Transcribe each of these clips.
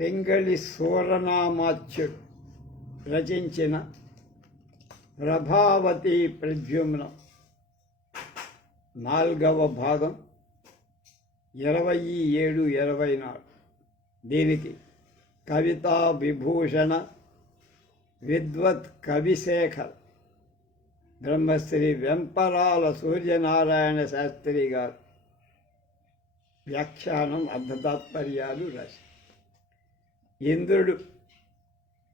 పెంగళి సూరనామాచ్యుడు రచించిన ప్రభావతి ప్రద్యుమ్నం 4వ భాగం 27-24. దీనికి కవితా విభూషణ విద్వత్ కవిశేఖర్ బ్రహ్మశ్రీ వెంపరాల సూర్యనారాయణ శాస్త్రి గారు వ్యాఖ్యానం అర్ధతాత్పర్యాలు రాశారు. ఇంద్రుడు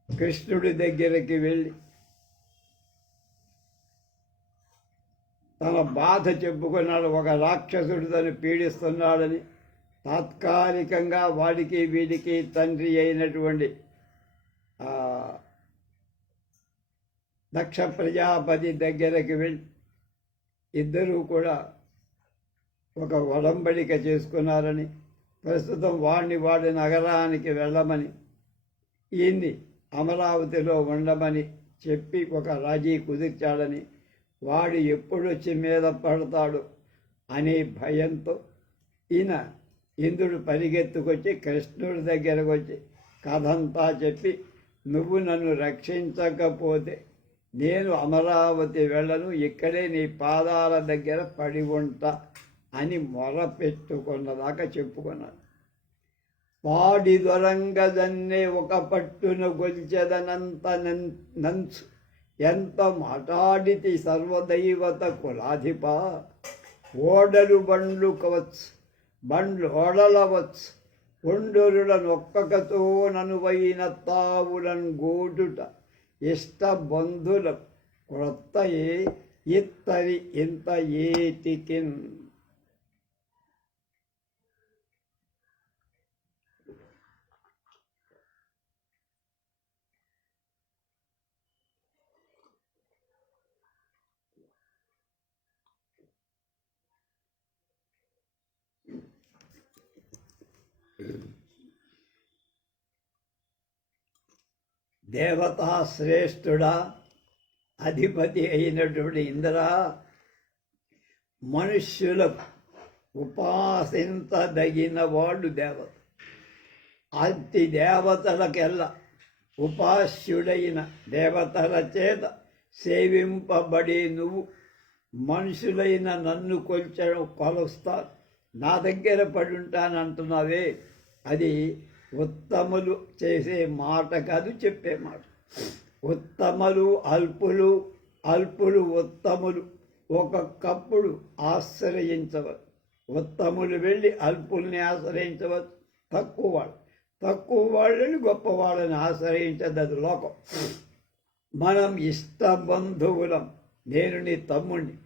కృష్ణుడి దగ్గరికి వెళ్ళి తన బాధ చెప్పుకున్నాడు. ఒక రాక్షసుడు తను పీడిస్తున్నాడని తాత్కాలికంగా వాడికి వీడికి తండ్రి అయినటువంటి దక్ష ప్రజాపతి దగ్గరికి వెళ్ళి ఇద్దరూ కూడా ఒక ఒడంబడిక చేసుకున్నారని, ప్రస్తుతం వాడి నగరానికి వెళ్ళమని, ఈయన్ని అమరావతిలో ఉండమని చెప్పి ఒక రాజీ కుదిర్చాడని, వాడు ఎప్పుడొచ్చి మీద పడతాడు అనే భయంతో ఈయన ఇంద్రుడు పరిగెత్తుకొచ్చి కృష్ణుడి దగ్గరకు వచ్చి కథంతా చెప్పి, నువ్వు నన్ను రక్షించకపోతే నేను అమరావతి వెళ్ళను, ఇక్కడే నీ పాదాల దగ్గర పడి ఉంటా అని మొరపెట్టుకున్నదాకా చెప్పుకున్నాను. పాడి దొరంగదన్నే ఒక పట్టున గొల్చెదనంత నంచు ఎంత మాటాడితి సర్వదైవత కులాధిప, ఓడలు బండ్లు కవచ్చు బండ్లు ఓడలవచ్చు, ఒండొరులనొక్కకతో ననువైన తావులను గోడుట ఇష్ట బంధుల క్రొత్త ఇత్తరి ఇంత ఏటికిన్. దేవతా శ్రేష్ఠుడా, అధిపతి అయినటువంటి ఇంద్ర, మనుష్యులకు ఉపాసించదగిన వాడు దేవత. అతి దేవతలకెల్లా ఉపాస్యుడైన దేవతల చేత సేవింపబడే నువ్వు మనుషులైన నన్ను కొలుస్తారు, నా దగ్గర పడుంటానంటున్నావే, అది ఉత్తములు చేసే మాట కాదు, చెప్పే మాట. ఉత్తములు అల్పులు, అల్పులు ఉత్తములు ఒక్కొక్కప్పుడు ఆశ్రయించవచ్చు. ఉత్తములు వెళ్ళి అల్పుల్ని ఆశ్రయించవచ్చు. తక్కువ వాళ్ళని గొప్పవాళ్ళని ఆశ్రయించదు లోకం. మనం ఇష్ట బంధువులం. నేను నీ తమ్ముడిని,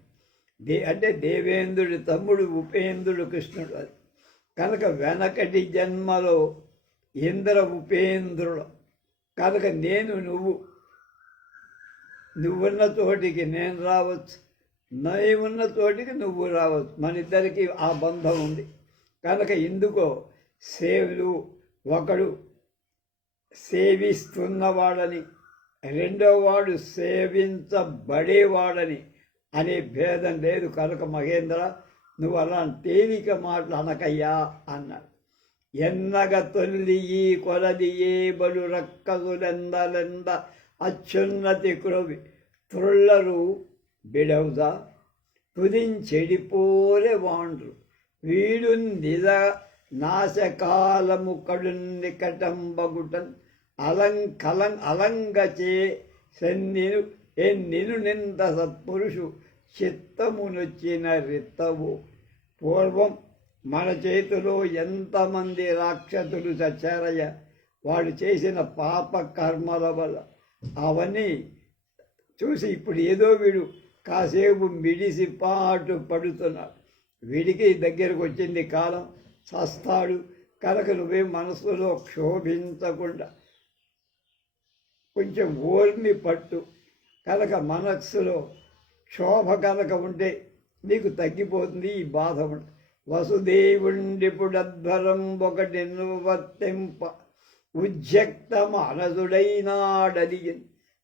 అంటే దేవేంద్రుడి తమ్ముడు ఉపేంద్రుడు కృష్ణుడు. అది కనుక వెనకటి జన్మలో ఇంద్ర ఉపేంద్రుడు కనుక నువ్వున్న చోటికి నేను రావచ్చు, ఉన్న చోటికి నువ్వు రావచ్చు. మన ఇద్దరికి ఆ బంధం ఉంది. కనుక ఇందుకో ఒకడు సేవిస్తున్నవాడని, రెండోవాడు సేవించబడేవాడని అనే భేదం లేదు. కనుక మహేంద్ర, నువ్వు అలా తేలిక మాటలు అనకయ్యా అన్నాడు. ఎన్నగ తొల్లి ఈ కొలది ఏ బలు రక్కసులెందలెంద అత్యున్నతి క్రొవి త్రుళ్ళరు బిడవుదా తుదించెడిపోలే వాండ్రు వీడు నిజ నాశకాలము కడున్ని కటంబగుటన్ అలంగచే సెన్నిను ఎన్నిను నింద సత్పురుషు చిత్తమునొచ్చిన రిత్తవు. పూర్వం మన చేతిలో ఎంతమంది రాక్షసులు చచ్చారయ్య, వాడు చేసిన పాప కర్మల వల్ల. అవన్నీ చూసి ఇప్పుడు ఏదో వీడు కాసేపు మిడిసి పాటు పడుతున్నాడు. వీడికి దగ్గరకు వచ్చింది కాలం, చస్తాడు. కనుక నువ్వే మనసులో క్షోభించకుండా కొంచెం ఓర్మి పట్టు. కనుక మనస్సులో క్షోభ కనుక ఉంటే నీకు తగ్గిపోతుంది ఈ బాధ. వసుదేవుండిపుడధ్వరం ఒకటి వర్తింప ఉజ్జక్త మనసుడైనాడది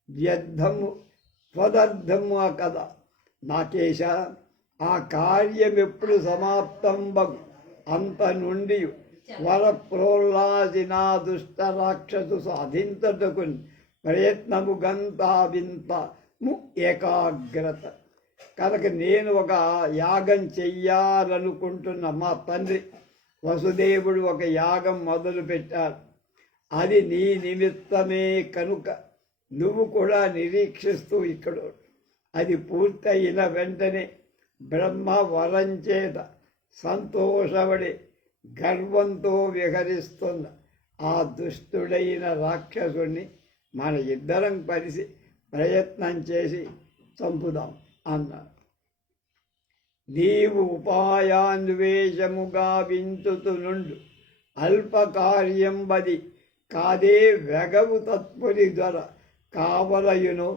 వ్యర్థము స్వదర్థము ఆ కథ. నాకేశ, ఆ కార్యం ఎప్పుడు సమాప్తం బగు అంత నుండి వర ప్రోల్లాసిన దుష్ట రాక్షసు సాధించటకు ప్రయత్నము గంతావింతము ఏకాగ్రత. కనుక నేను ఒక యాగం చెయ్యాలనుకుంటున్న మా తండ్రి వసుదేవుడు ఒక యాగం మొదలుపెట్టాడు. అది నీ నిమిత్తమే కనుక నువ్వు కూడా నిరీక్షిస్తూ ఇక్కడ అది పూర్తయిన వెంటనే బ్రహ్మ వరం చేత సంతోషపడి గర్వంతో విహరిస్తున్న ఆ దుష్టుడైన రాక్షసుని మన ఇద్దరం కలిసి ప్రయత్నం చేసి చంపుదాం అన్నాడు. నీవు ఉపాయాన్వేషముగా వించుతు నుండు అల్పకార్యం బది కాదే వెగవు తత్పురి ధర కావలయును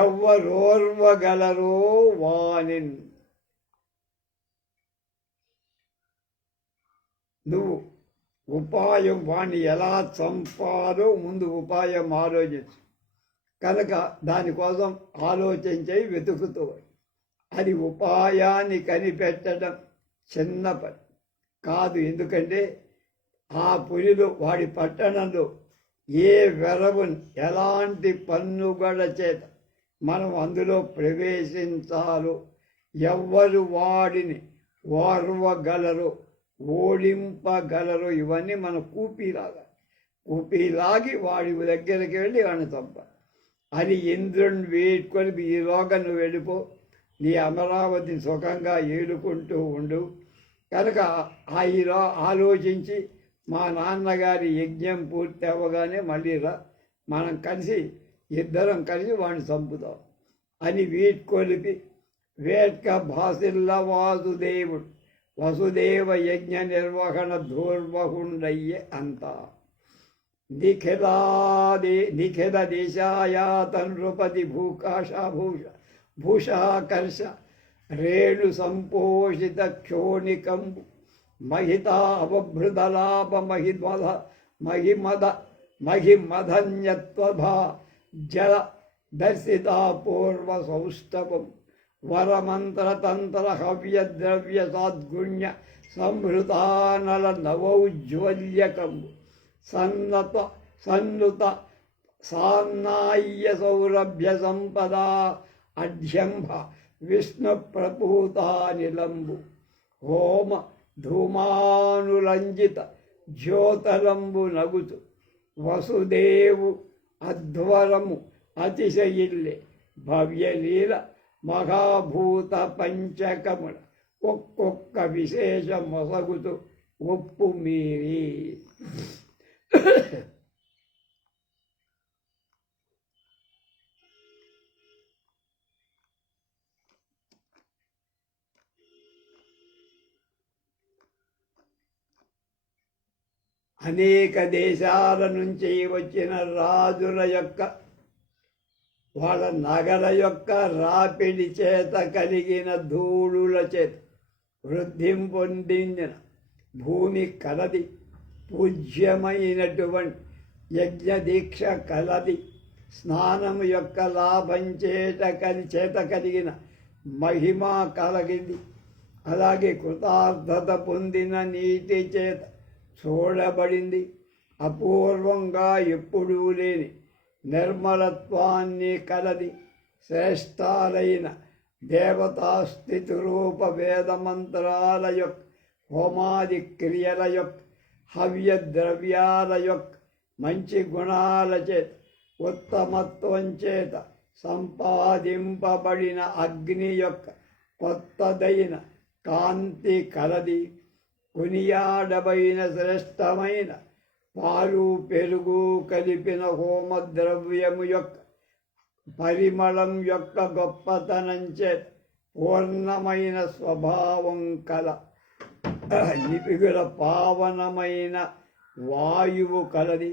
ఎవ్వరోర్వగలరో వానిన్. నువ్వు ఉపాయం వాణ్ణి ఎలా చంపాలో ముందు ఉపాయం ఆలోచించు. కనుక దానికోసం ఆలోచించి వెతుకుతూ అది ఉపాయాన్ని కనిపెట్టడం చిన్న పని కాదు. ఎందుకంటే ఆ పులిలో వాడి పట్టణంలో ఏ వెరవుని ఎలాంటి పన్నుగడ చేత మనం అందులో ప్రవేశించాలో ఎవ్వరు వాడిని ఓర్వగలరో ఓడింపగలరో ఇవన్నీ మన కూపీలాగి వాడి దగ్గరికి వెళ్ళి వాడిని చంపాలి. అది ఇంద్రుని వేడుకొని ఈలోగా నువ్వు వెళ్ళిపో, నీ అమరావతిని సుఖంగా ఏలుకుంటూ ఉండు. కనుక ఆలోచించి మా నాన్నగారి యజ్ఞం పూర్తి అవ్వగానే మళ్ళీ రా, మనం ఇద్దరం కలిసి వాడిని చంపుతాం అని వీడ్కొలిపి వేట్క భాసిల్ల వాసుదేవుడు వసుదేవ యజ్ఞ నిర్వహణ ధూర్వహుండయ్యే అంతా. నిఖిల దేశాయాతనృపతి భూషాకర్ష రేణు సంపోషిత క్షోణికంబు మహితా అవభృతలాభ మహిమధన్యత్వభా జల దర్శితా పూర్వ సౌష్ఠవం వరమంత్రతంత్ర హవ్యద్రవ్య సాద్గుణ్య సంహృతానల నవౌజ్వల్యకంబు సన్నుత సాన్నాయ్య సౌరభ్య సంపదా అఢ్యంభ విష్ణు ప్రపూతానిలంబు హోమ ధూమానులంజిత జ్యోతలంబు నగుతు వసుదేవు అధ్వరము అతిశయిల్లే భవ్యలీల మహాభూత పంచకముల ఒక్కొక్క విశేష మొసగుతూ ఒప్పు మీరి. అనేక దేశాల నుంచి వచ్చిన రాజుల యొక్క వాళ్ళ నగల యొక్క రాపిడి చేత కలిగిన ధూళుల చేత వృద్ధి పొందిన భూమి కలది, పూజ్యమైనటువంటి యజ్ఞదీక్ష కలది, స్నానం యొక్క లాభం చేత కలిగిన మహిమ కలిగింది. అలాగే కృతార్థత పొందిన నీటి చేత చూడబడింది. అపూర్వంగా ఎప్పుడూ లేని నిర్మలత్వాన్ని కలది. శ్రేష్టాలైన దేవతాస్థితి రూప వేదమంత్రాల యొక్క హోమాది క్రియల యొక్క హవ్య ద్రవ్యాల యొక్క మంచి గుణాల చేత ఉత్తమత్వం చేత సంపాదింపబడిన అగ్ని యొక్క కొత్తదైన కాంతి కలది. కొనియాడబైన శ్రేష్టమైన పాలు పెరుగు కలిపిన హోమద్రవ్యము యొక్క పరిమళం యొక్క గొప్పతనం చేత పూర్ణమైన స్వభావం కల నిపిగుల పావనమైన వాయువు కలది.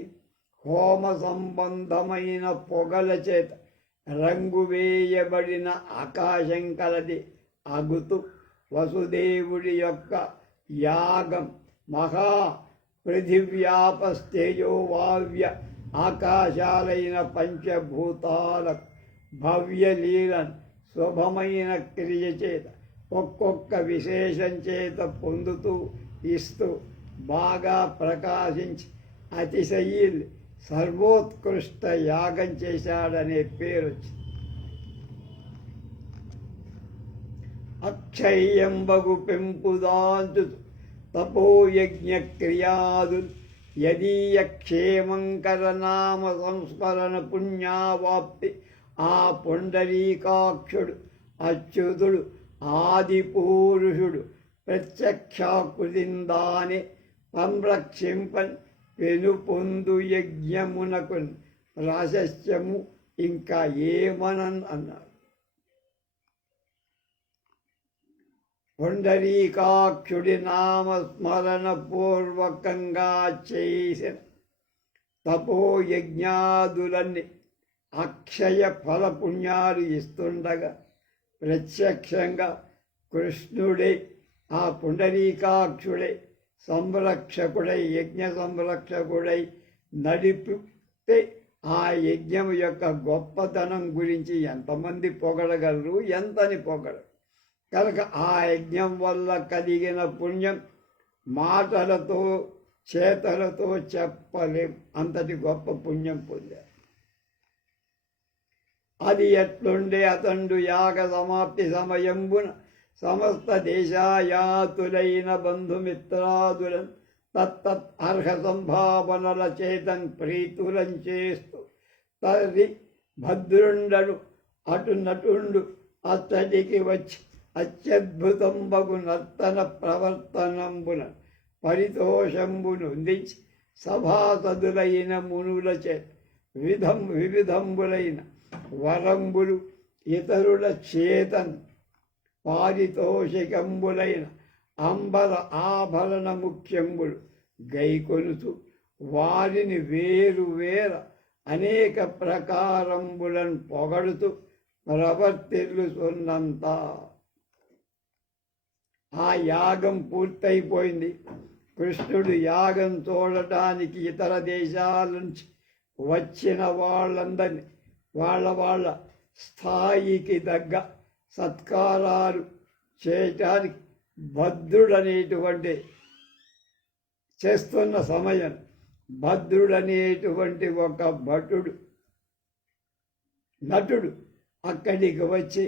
హోమ సంబంధమైన పొగల చేత రంగు వేయబడిన ఆకాశం కలది. అగుతు వసుదేవుడి యొక్క యాగం మహా పృథివ్యాపస్తేజో వావ్య ఆకాశాలైన పంచభూతాల భవ్యలీలను శుభమైన క్రియ చేత ఒక్కొక్క విశేషం చేత పొందుతూ ఇస్తూ బాగా ప్రకాశించి అతిశయీల్ సర్వోత్కృష్ట యాగం చేశాడనే పేరు వచ్చింది. అక్షయంబగు పెంపుదాంచు తపోయజ్ఞ క్రియాదులు యదీయ క్షేమంకర నామ సంస్మరణ పుణ్యావాప్తి ఆ పుండరీకాక్షుడు అచ్యుతుడు ఆదిపురుషుడు ప్రత్యక్షాకృతిందానే సంరక్షింపన్ పెనుపొందు యజ్ఞమునకు ప్రాశస్త్యము ఇంకా ఏమనన్ అన్నాడు. పుండరీకాక్షుడి నామస్మరణ పూర్వకంగా చేసిన తపోయజ్ఞాదులన్నీ అక్షయ ఫలపుణ్యాలు ఇస్తుండగా ప్రత్యక్షంగా కృష్ణుడే ఆ పుండరీకాక్షుడై సంరక్షకుడై యజ్ఞ సంరక్షకుడై నడిపితే ఆ యజ్ఞం యొక్క గొప్పతనం గురించి ఎంతమంది పొగడగలరు, ఎంతని పొగడరు. కనుక ఆ యజ్ఞం వల్ల కలిగిన పుణ్యం మాటలతో చేతలతో చెప్పలేం, అంతటి గొప్ప పుణ్యం పొందారు. అది ఎట్లుండే అతండు యాగ సమాప్తి సమయంబున సమస్త దేశాయాతులైన బంధుమిత్రాదులను తత్తత్ అర్హ సంభావనల చేతన్ ప్రీతులం చేస్తూ తది భద్రుండడు అటు నటుండు అతడికి వచ్చి అత్యద్భుతంబగు నర్తన ప్రవర్తనంబున పరితోషంబును అందించి సభాసదులైన మునులచే వివిధంబులైన వరంబులు ఇతరుల చేతన్ పారితోషికంబులైన అంబర ఆభరణ ముఖ్యంబులు గైకొనుతూ వారిని వేరు అనేక ప్రకారంబులను పొగడుతూ ప్రవర్తిల్లుతున్నంత ఆ యాగం పూర్తయిపోయింది. కృష్ణుడు యాగం చూడటానికి ఇతర దేశాల నుంచి వచ్చిన వాళ్ళందరినీ వాళ్ళ స్థాయికి తగ్గ సత్కారాలు చేయటానికి భద్రుడనేటువంటి చేస్తున్న సమయం భద్రుడనేటువంటి ఒక నటుడు అక్కడికి వచ్చి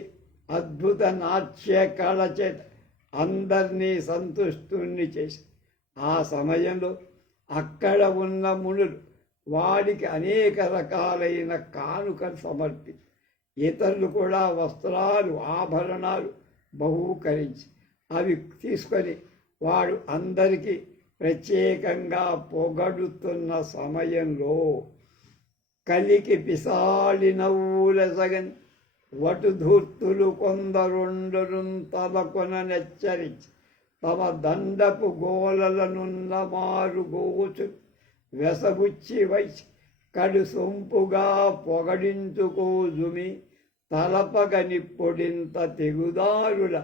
అద్భుత నాట్య కళ చేత అందరినీ సంతుష్టుని చేసి ఆ సమయంలో అక్కడ ఉన్న మునులు వాడికి అనేక రకాలైన కానుకలు సమర్పించి ఇతరులు కూడా వస్త్రాలు ఆభరణాలు బహూకరించి అవి తీసుకొని వాడు అందరికీ ప్రత్యేకంగా పొగడుతున్న సమయంలో కలికి పిసాలి నవ్వుల సగన్ వటుధూర్తులు కొందరుండరు తలకొన నెచ్చరించి తమ దండపు గోలలనున్న మారు గోచు వెసబుచ్చి వైచి కడు సొంపుగా పొగడించుకోజుమి తలపగని పొడింత తెగుదారుల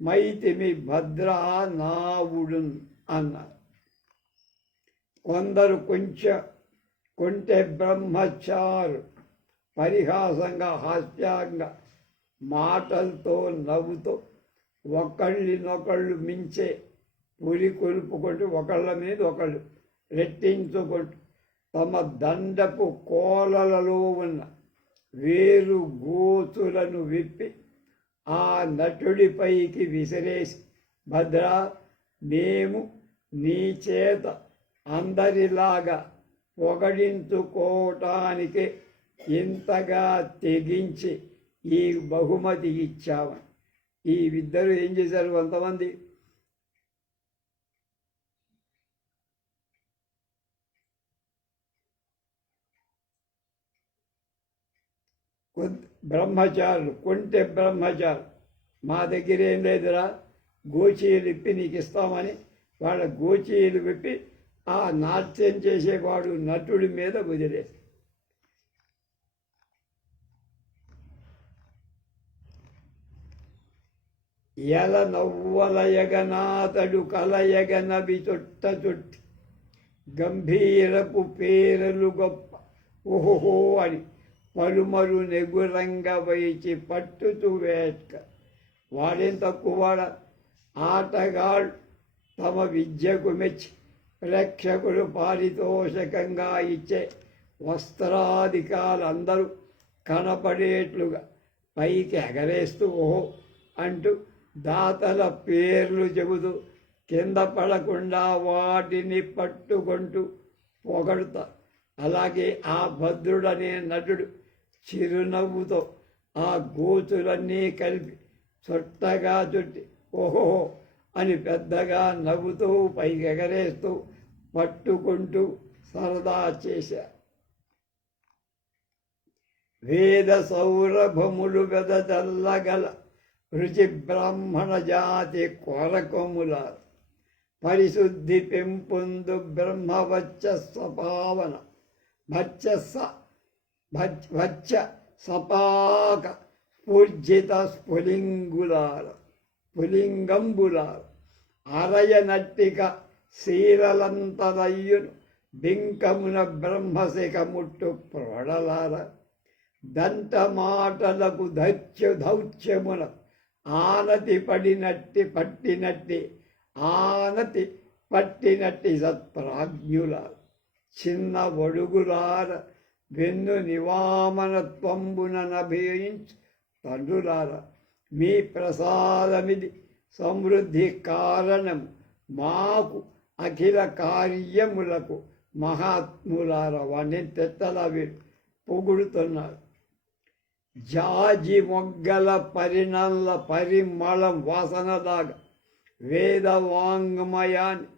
మైతిమి భద్రా నావుడున్ అన్నారు. కొందరు కొంటె బ్రహ్మచారు పరిహాసంగా హాస్యంగా మాటలతో నవ్వుతూ ఒకళ్ళనొకళ్ళు మించే పురి కొలుపుకుంటూ ఒకళ్ళ మీద ఒకళ్ళు రెట్టించుకుంటూ తమ దండపు కోలలలో ఉన్న వేరు గోతులను విప్పి ఆ నటుడిపైకి విసిరేసి భద్రా మేము నీ చేత అందరిలాగా పొగడించుకోవటానికి ఇంతగా తెగించి ఈ బహుమతి ఇచ్చామని. ఈ ఇద్దరు ఏం చేశారు, కొంతమంది బ్రహ్మచారులు కొంటె బ్రహ్మచారులు మా దగ్గర ఏం లేదురా గోచీలు విప్పి నీకు ఇస్తామని వాళ్ళ గోచీలు విప్పి ఆ నాట్యం చేసేవాడు నటుడి మీద వదిలేసి ఎల నవ్వలయగనాతడు కలయగనవి చుట్టి గంభీరపు పేరలు గొప్ప ఓహో అని పలుమరు నెగురంగ వైచి పట్టుతూ వేట్క వాడేం తక్కువ ఆటగాళ్ళు తమ విద్యకు మెచ్చి ప్రేక్షకులు పారితోషికంగా ఇచ్చే వస్త్రాధికారులందరూ కనపడేట్లుగా పైకి ఎగరేస్తూ ఓహో అంటూ దాతల పేర్లు చెబుతూ కింద పడకుండా వాటిని పట్టుకుంటూ పొగడుతారు. అలాగే ఆ భద్రుడనే నటుడు చిరునవ్వుతో ఆ గోచులన్నీ కలిపి చుట్టగా చుట్టి ఓహో అని పెద్దగా నవ్వుతూ పైకి ఎగరేస్తూ పట్టుకుంటూ సరదా చేశారు. వేద సౌరభములు వెదజల్లగల రుచి బ్రాహ్మణ జాతి కొరకొముల పరిశుద్ధి పెంపొందు బ్రహ్మవచ్చస్వ పావన వచ్చ సపాక స్ఫూర్జిత స్ఫులింగంబులార అరయనట్టిక శీరలంతరయ్యును బింకమున బ్రహ్మశిఖముట్టు ప్రోడలార దంత మాటలకు దౌత్యమున ఆనతి పట్టినట్టి సత్ప్రాజ్ఞుల చిన్న ఒడుగులార వెన్ను నివామనత్వంబున నభయించు తండ్రులార మీ ప్రసాదమిది సమృద్ధి కారణము మాకు అఖిల కార్యములకు మహాత్ములార వాడిని తెత్తలా వీరు పొగుడుతున్నారు. జాజి మొగ్గల పరిమళం వాసనలాగా వేదవాంగ్మయాన్ని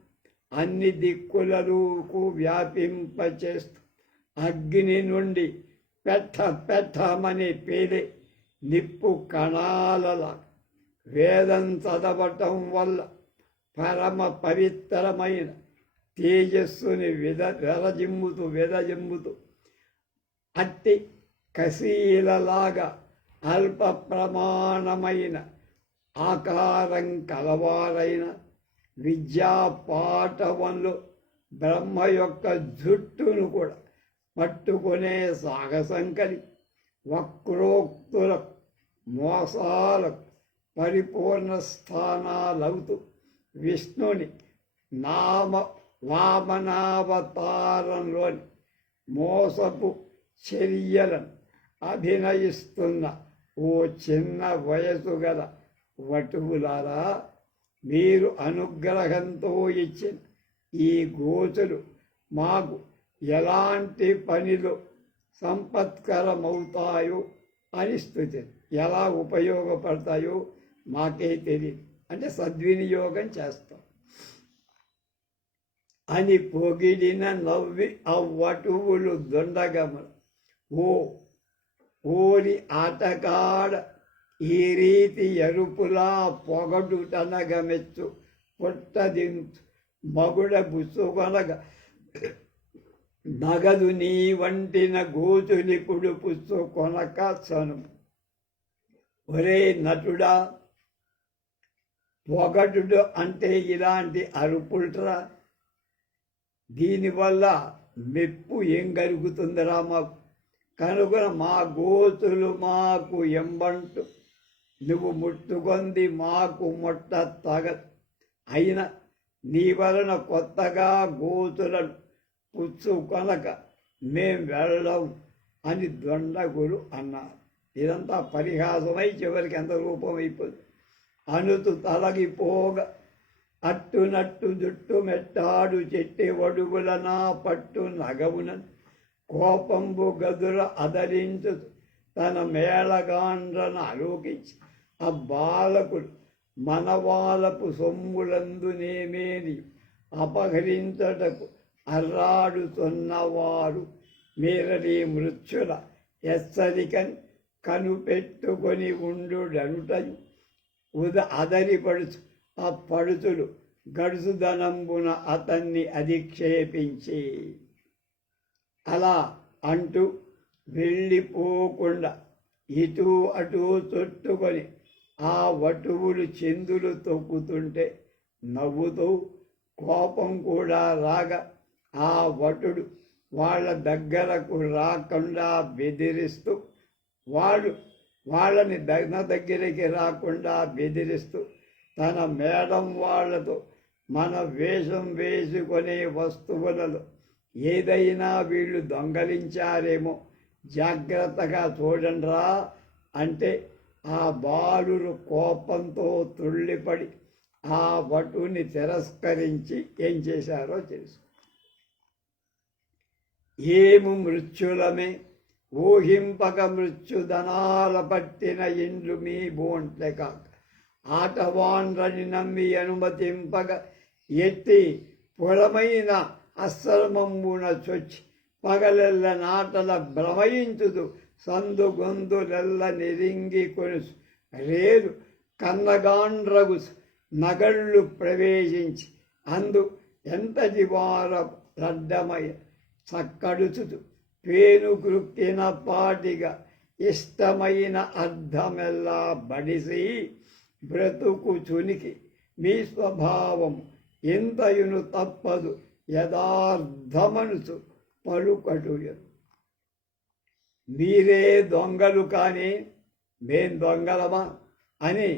అన్ని దిక్కులకు వ్యాపింపచేస్తూ అగ్ని నుండి పెట్టమని పేలే నిప్పు కణాలలా వేదం చదవటం వల్ల పరమ పవిత్రమైన తేజస్సుని విరజిమ్ముతూ అట్టి కశీలలాగా అల్ప ప్రమాణమైన ఆకారం కలవారైన విద్యా పాఠవంలో బ్రహ్మ యొక్క జుట్టును కూడా పట్టుకునే సాహసం కలిగి వక్రోక్తుల మోసాలకు పరిపూర్ణ స్థానాలవుతూ విష్ణుని వామనావతారంలోని మోసపు చర్యలను అభినయిస్తున్న ఓ చిన్న వయసు గల వటువులారా, మీరు అనుగ్రహంతో ఇచ్చిన ఈ గోచులు మాకు ఎలాంటి పనిలో సంపత్కరమవుతాయో అని స్తుతి, ఎలా ఉపయోగపడతాయో మాకే తెలియదు, అంటే సద్వినియోగం చేస్తాం అని పొగిడిన నవ్వి అవ్వటువులు దొండగమలు ఓరి ఆటగాడ ఈ రీతి ఎరుపులా పొగడుటనగమెచ్చు పొట్టదించు మగుడ బుసుకొనగా నగదు నీ వంటిన గోచులిపుడు పుచ్చు కొనక సను. ఒరే నటుడా, పొగడుడు అంటే ఇలాంటి అరుపుల్ట్రా, దీనివల్ల మెప్పు ఏం కలుగుతుందిరా మాకు, కనుక మా గోతులు మాకు ఎంబంటు నువ్వు ముట్టుకొంది మాకు మొట్ట తగదు, అయినా నీ వలన కొత్తగా గోతులను పుచ్చుకొనక మేం వెళ్ళం అని దొండగులు అన్నారు. ఇదంతా పరిహాసమై చివరికి ఎంత రూపమైపోయింది. అనుతు తలగిపోగా అట్టునట్టు జుట్టు మెట్టాడు చెట్టి ఒడుగుల నా పట్టు నగవునని కోపంబు గదుల అదరించు తన మేళగాండ్రను ఆలోకించి ఆ బాలకులు మనవాలపు సొమ్ములందునేమేని అపహరించటకు అర్రాడుతున్నవారు మీరని మృత్యుల ఎచ్చరికని కనుపెట్టుకొని ఉండుడనుటయు అదరిపడుచు ఆ పడుచులు గడుసుదనంబున అతన్ని అధిక్షేపించి అలా అంటూ వెళ్ళిపోకుండా ఇటు అటు చుట్టుకొని ఆ వటువులు చిందులు తొక్కుతుంటే నవ్వుతూ కోపం కూడా రాగా ఆ వటుడు వాళ్ళ దగ్గరకు రాకుండా బెదిరిస్తూ వాళ్ళని దగ్గరికి రాకుండా బెదిరిస్తూ తన మేడం వాళ్లతో మన వేషం వేసుకునే వస్తువులలో ఏదైనా వీళ్ళు దొంగలించారేమో జాగ్రత్తగా చూడండిరా అంటే ఆ బాలురు కోపంతో తుళ్ళిపడి ఆ భటుని తిరస్కరించి ఏం చేశారో తెలుసు. ఏము మృత్యులమే ఊహింపక మృత్యుధనాల పట్టిన ఇండ్లు మీ బోంట్లే కాక ఆటవాండ్రని నమ్మి అనుమతింపగ ఎత్తి పురమైన అశ్రమంబున చొచ్చి పగలెల్ల నాటల భ్రమయించుదు సందు గొంతులెల్ల నిరింగి కొనుసు రేరు కన్నగాండ్రగు నగళ్ళు ప్రవేశించి అందు ఎంతటి వార రడ్డమయ చక్కడుచుతు పేనుకృక్కిన పాటిగా ఇష్టమైన అర్థమెల్లా బడిసి బ్రతుకు చునికి మీ స్వభావం ఇంతయును తప్పదు యథార్థమనుచు పలుకటుయను. మీరే దొంగలు కానీ మేం దొంగలమా అని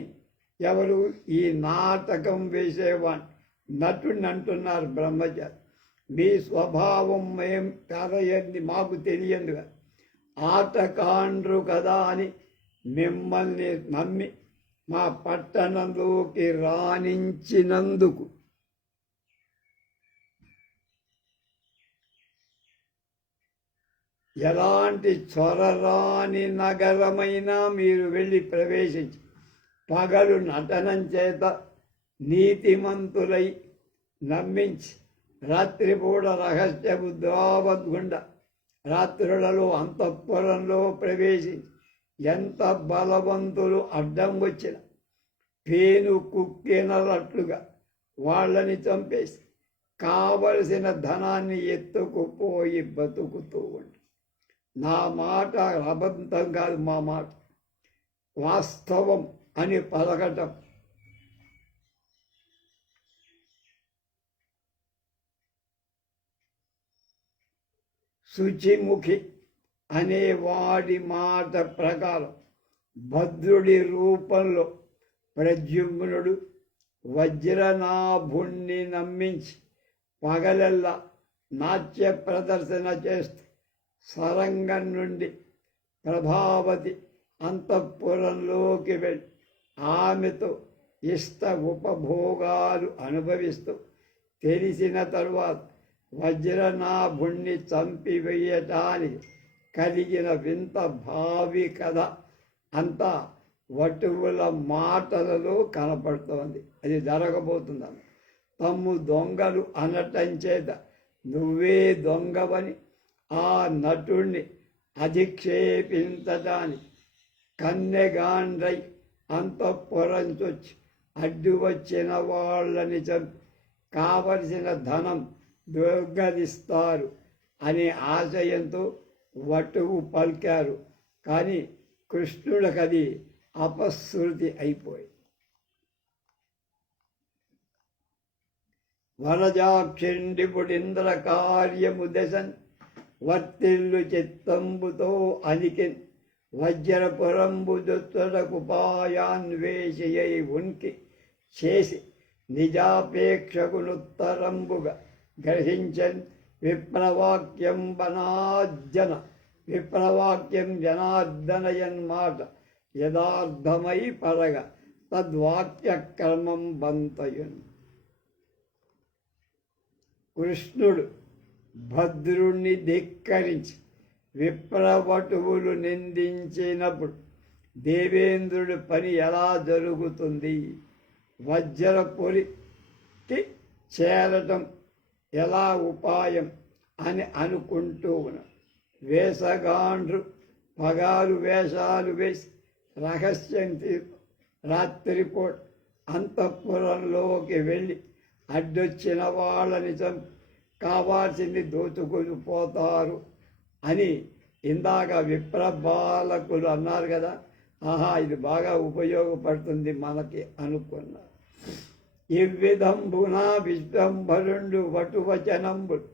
ఎవరు ఈ నాటకం వేసేవాడు నటుడిని అంటున్నారు బ్రహ్మచారి. మీ స్వభావం మేం తెరయంది మాకు తెలియదుగా ఆటకాండ్రు కదా అని మిమ్మల్ని నమ్మి మా పట్టణంలోకి రాణించినందుకు ఎలాంటి చొరరాని నగరమైనా మీరు వెళ్ళి ప్రవేశించి పగలు నటనం చేత నీతిమంతులై నమ్మించి రాత్రిపూట రహస్యపు ద్రావద్గుండ రాత్రులలో అంతఃపురంలో ప్రవేశించి ఎంత బలవంతులు అడ్డం వచ్చిన పేను కుక్కినట్లుగా వాళ్ళని చంపేసి కావలసిన ధనాన్ని ఎత్తుకుపోయి బతుకుతూ ఉంటారు. నా మాట అబద్ధం కాదు, మా మాట వాస్తవం అని పలకటం శుచిముఖి అనే వాడి మాట ప్రకారం భద్రుడి రూపంలో ప్రద్యుమ్నుడు వజ్రనాభుణ్ణి నమ్మించి పగలెల్లా నాట్య ప్రదర్శన చేస్తూ సరంగం నుండి ప్రభావతి అంతఃపురంలోకి వెళ్ళి ఆమెతో ఇష్ట ఉపభోగాలు అనుభవిస్తూ తెలిసిన తరువాత వజ్రనాభుణ్ణి చంపివేయటానికి కలిగిన వింత భావి కథ అంతా వటువుల మాటలలో కనపడుతోంది. అది జరగబోతుందని తమ్ము దొంగలు అనటం చేత నువ్వే దొంగవని ఆ నటుణ్ణి అధిక్షేపించటానికి కన్నెగాండ్రై అంతఃపురంచొచ్చి అడ్డు వచ్చిన వాళ్ళని చంపి కావలసిన ధనం దొంగలిస్తారు అనే ఆశయంతో వటువు పలికారు. కానీ కృష్ణుడికి అది అపశృతి అయిపోయింది. వరజాక్షిండిపుడింద్ర కార్యము దశన్ వర్తిల్లు చిత్తంబుతో అనికిన్ వజ్రపురంబు దుత్తడకుపాయాన్వేషయై ఉనికి చేసి నిజాపేక్షకునుత్తరంబుగా గ్రహించన్ విప్రవాక్యం జనార్దనయన్మాట యథార్థమై పరగ తద్వాక్యక్రమం బంతయున్. కృష్ణుడు భద్రుణ్ణి ధిక్కరించి విప్రవటువులు నిందించినప్పుడు దేవేంద్రుడి పని ఎలా జరుగుతుంది, వజ్రపురికి చేరటం ఎలా ఉపాయం అని అనుకుంటూ ఉన్నాడు. వేషగాండ్రు పగారు వేషాలు వేసి రహస్యం రాత్రిపూట అంతఃపురంలోకి వెళ్ళి అడ్డొచ్చిన వాళ్ళని చంపి కావాల్సింది దోచుకొని పోతారు అని ఇందాక విప్రబాలకులు అన్నారు కదా. ఆహా, ఇది బాగా ఉపయోగపడుతుంది మనకి అనుకున్నారు. ఇవ్విధంబున విశ్వంభరుండు వటువచనంబుడు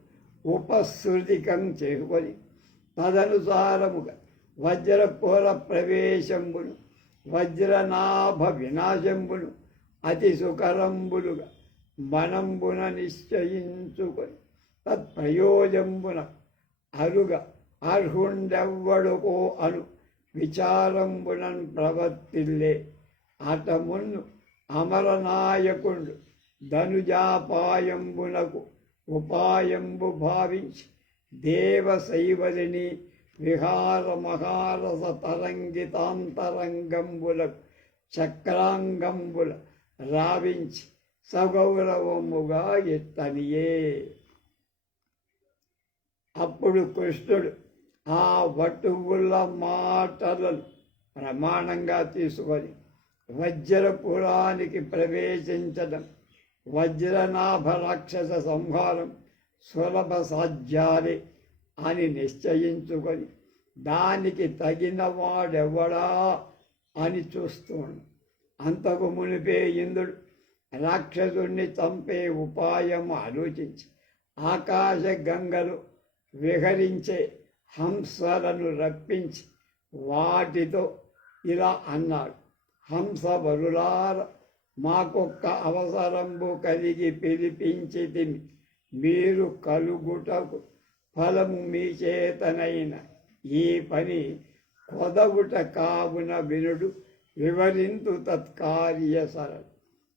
ఉపశృతికం చేసుకొని తదనుసారముగా వజ్రపుర ప్రవేశంబును వజ్రనాభ వినాశంబును అతి సుకరంబులుగా మనంబున నిశ్చయించుకొని తత్ప్రయోజంబున అర్హుండెవ్వడుకో అను విచారంబునన్ ప్రవర్తిల్లే అటమున్ను అమరనాయకుండు ధనుజాపాయంబునకు ఉపాయంబు భావించి దేవశైవలిని విహార మహారస తరంగితాంతరంగంబులకు చక్రాంగంబుల రావించి సగౌరవముగా ఎత్తనియే. అప్పుడు కృష్ణుడు ఆ వటువుల మాటలను ప్రమాణంగా తీసుకొని వజ్రపురానికి ప్రవేశించడం, వజ్రనాభ రాక్షస సంహారం సులభ సాధ్యాలే అని నిశ్చయించుకొని దానికి తగిన వాడెవడా అని చూస్తున్నాడు. అంతకు మునిపే ఇంద్రుడు రాక్షసుణ్ణి చంపే ఉపాయం ఆలోచించి ఆకాశ గంగలు విహరించే హంసలను రప్పించి వాటితో ఇలా అన్నాడు: హంసవరులార, మాకొక్క అవసరంబు కలిగి పిలిపించితిమి. మీరు కలుగుటకు ఫలము మీ చేతనైన ఈ పని కొదవుట కావున వినుడు, వివరింతు తత్కార్య సరళ.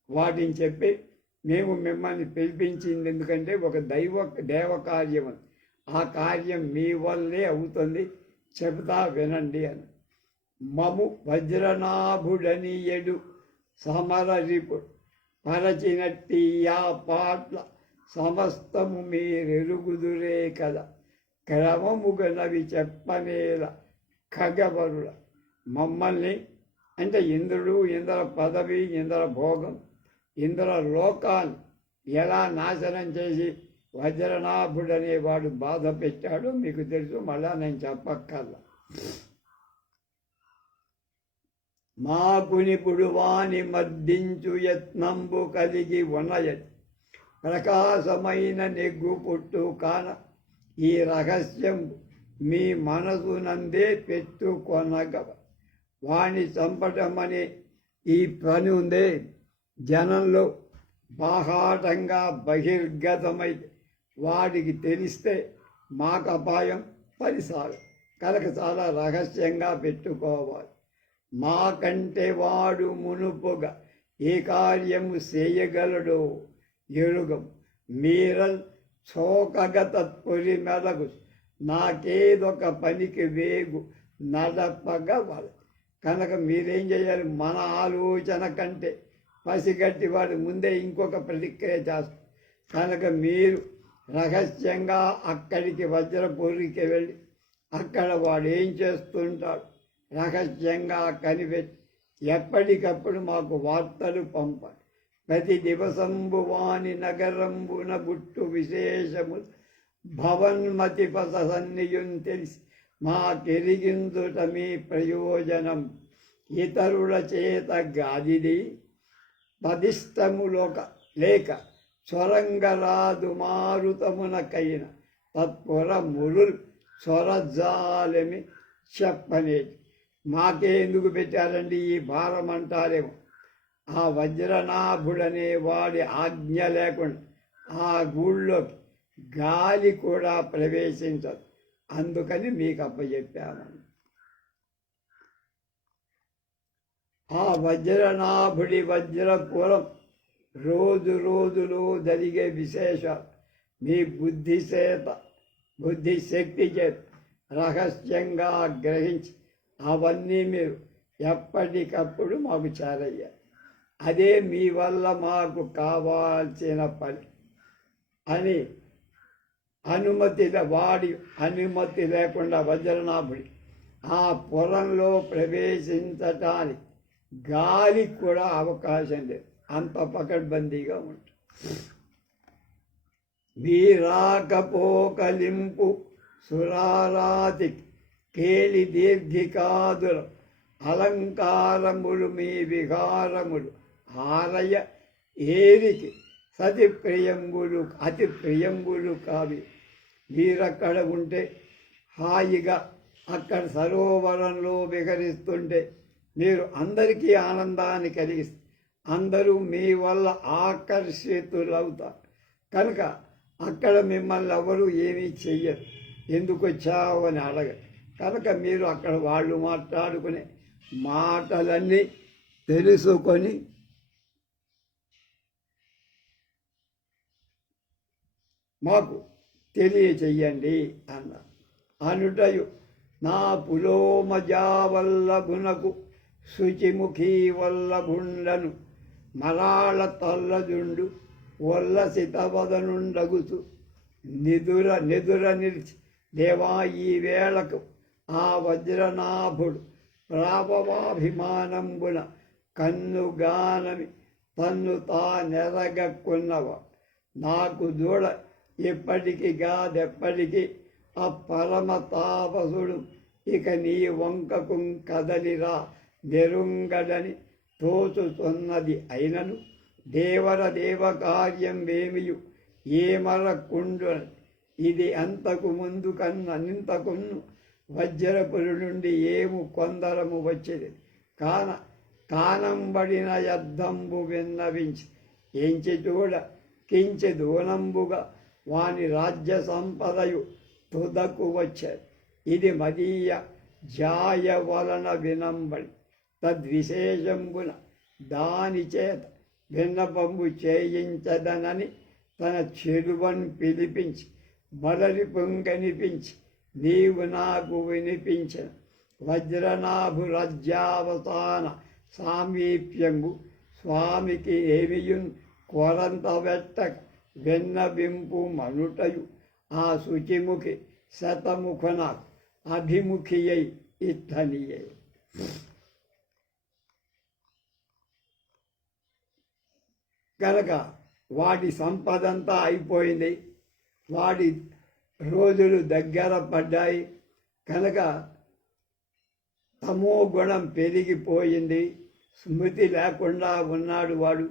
వాటిని చెప్పి మేము మిమ్మల్ని పిలిపించింది ఎందుకంటే ఒక దేవకార్యం, ఆ కార్యం మీ వల్లే అవుతుంది, చెబుతా వినండి అని. మము వజ్రనాభుడనియడు సమరరిపుడు పరచినట్టి ఆ పాట్ల సమస్తము మీరెరుగుదురే కదా. క్రమముగనవి చెప్పనేల ఖగవరుల. మమ్మల్ని అంటే ఇంద్రుడు, ఇంద్ర పదవి, ఇంద్ర భోగం, ఇంద్ర లోకాన్ని ఎలా నాశనం చేసి వజ్రనాభుడనేవాడు బాధ పెట్టాడో మీకు తెలుసు, మళ్ళా నేను చెప్పక్కర్లా. మాకునిపుడు వాని మర్దించు యత్నంబు కలిగి ఉన్నయది, ప్రకాశమైన నెగ్గు పుట్టు కాన ఈ రహస్యం మీ మనసునందే పెట్టుకొనగవ. వాణ్ణి చంపటమనే ఈ పని ఉందే జనంలో బాహాటంగా బహిర్గతమైతే వాడికి తెలిస్తే మాకు అపాయం పరిసాలు కనుక చాలా రహస్యంగా పెట్టుకోవాలి. మాకంటే వాడు మునుపుగా ఏ కార్యము చేయగలడో ఎరుగం. మీరల్ చోకగత పొరి మెదగు నాకేదొక పనికి వేగు నడపగవల. కనుక మీరేం చేయాలి? మన ఆలోచన కంటే పసిగట్టి వాడు ముందే ఇంకొక ప్రతిక్రియ చేస్తారు. కనుక మీరు రహస్యంగా అక్కడికి వజ్రపూరికి వెళ్ళి అక్కడ వాడు ఏం చేస్తుంటాడు రహస్యంగా కనిపెట్టి ఎప్పటికప్పుడు మాకు వార్తలు పంపాలి. ప్రతి దివసంబు వాని నగరంబున బుట్టు విశేషము భవన్మతి పస సన్నియున్ తెలిసి మాకెరిగిందుట మీ ప్రయోజనం. ఇతరుల చేత గాదిది పదిష్టములోక లేక స్వరంగరాదు మారుతమునకైన తత్పుర మురుల్ స్వరజాలమి చెప్పనేది. మాకే ఎందుకు పెట్టారండి ఈ భారం అంటారేమో. ఆ వజ్రనాభుడనే వాడి ఆజ్ఞ లేకుండా ఆ గూళ్ళోకి గాలి కూడా ప్రవేశించదు, అందుకని మీకు అప్పచెప్పాము. ఆ వజ్రనాభుడి వజ్రపురం రోజు రోజులో జరిగే విశేషాలు మీ బుద్ధిశక్తి చేత రహస్యంగా గ్రహించి అవన్నీ మీరు ఎప్పటికప్పుడు మాకు చేరయ్యారు. అదే మీ వల్ల మాకు కావాల్సిన పని అని వాడి అనుమతి లేకుండా వజ్రనాభుడి ఆ పురంలో ప్రవేశించటానికి గాలికి కూడా అవకాశం లేదు, అంత పకడ్బందీగా ఉంటుంది. మీ రాకపోకలింపు సురారాతి కేలి దీర్ఘికాదుల అలంకారములు మీ విహారములు ఆలయ ఏరికి అతి ప్రియంబులు కావి. మీరక్కడ ఉంటే హాయిగా అక్కడ సరోవరంలో విహరిస్తుంటే మీరు అందరికీ ఆనందాన్ని కలిగిస్తారు. అందరూ మీ వల్ల ఆకర్షితులవుతారు. కనుక అక్కడ మిమ్మల్ని ఎవరు ఏమీ చెయ్యరు. ఎందుకు వచ్చావు అని అడగరు. కనుక మీరు అక్కడ వాళ్ళు మాట్లాడుకునే మాటలన్నీ తెలుసుకొని మాకు తెలియచెయ్యండి అన్నారు. అనుటయు నా పులోమజావల్లభునకు శుచిముఖీ వల్లభుండను మరాళ తల్లజుండు వల్లసితవదనుండగుతు నిదుర నిలిచి దేవా ఈ వేళకు ఆ వజ్రనాభుడు ప్రాభవాభిమానంబున కన్నుగానమి తన్ను తానెరగక్కున్నవ నాకు దూడ ఎప్పటికి గాదెప్పటికీ ఆ పరమ తాపసుడు ఇక నీ వంకకు కదలిరా నెరుంగడని తోచుతున్నది అయినను దేవర దేవకార్యం వేమియు ఏమరకుండు ఇది అంతకు ముందు కన్నంతకును వజ్రపురి నుండి ఏము కొందరము వచ్చేది కానంబడిన యద్ధంబు విన్నవించి ఎంచి చూడ కించి దూనంబుగా వాని రాజ్య సంపదయు తుదకు వచ్చేది. ఇది మదీయ జాయ వలన వినంబడి తద్విశేషంబున దాని చేత విన్నపంబు చేయించదనని తన చెరువను పిలిపించి బలరి పొంగనిపించి నీవు నాకు వినిపించిన వజ్రనాభు రాజ్యావసాన సామీప్యంబు స్వామికి ఏమియున్ కొరంత వెట్టక విన్నవింపు మనుటయు ఆ శుచిముఖి శతముఖన అభిముఖియై ఇత్తనియే. కనుక వాడి సంపదంతా అయిపోయింది, వాడి రోజులు దగ్గర పడ్డాయి. కనుక తమో గుణం పెరిగిపోయింది, స్మృతి లేకుండా ఉన్నాడు వాడు.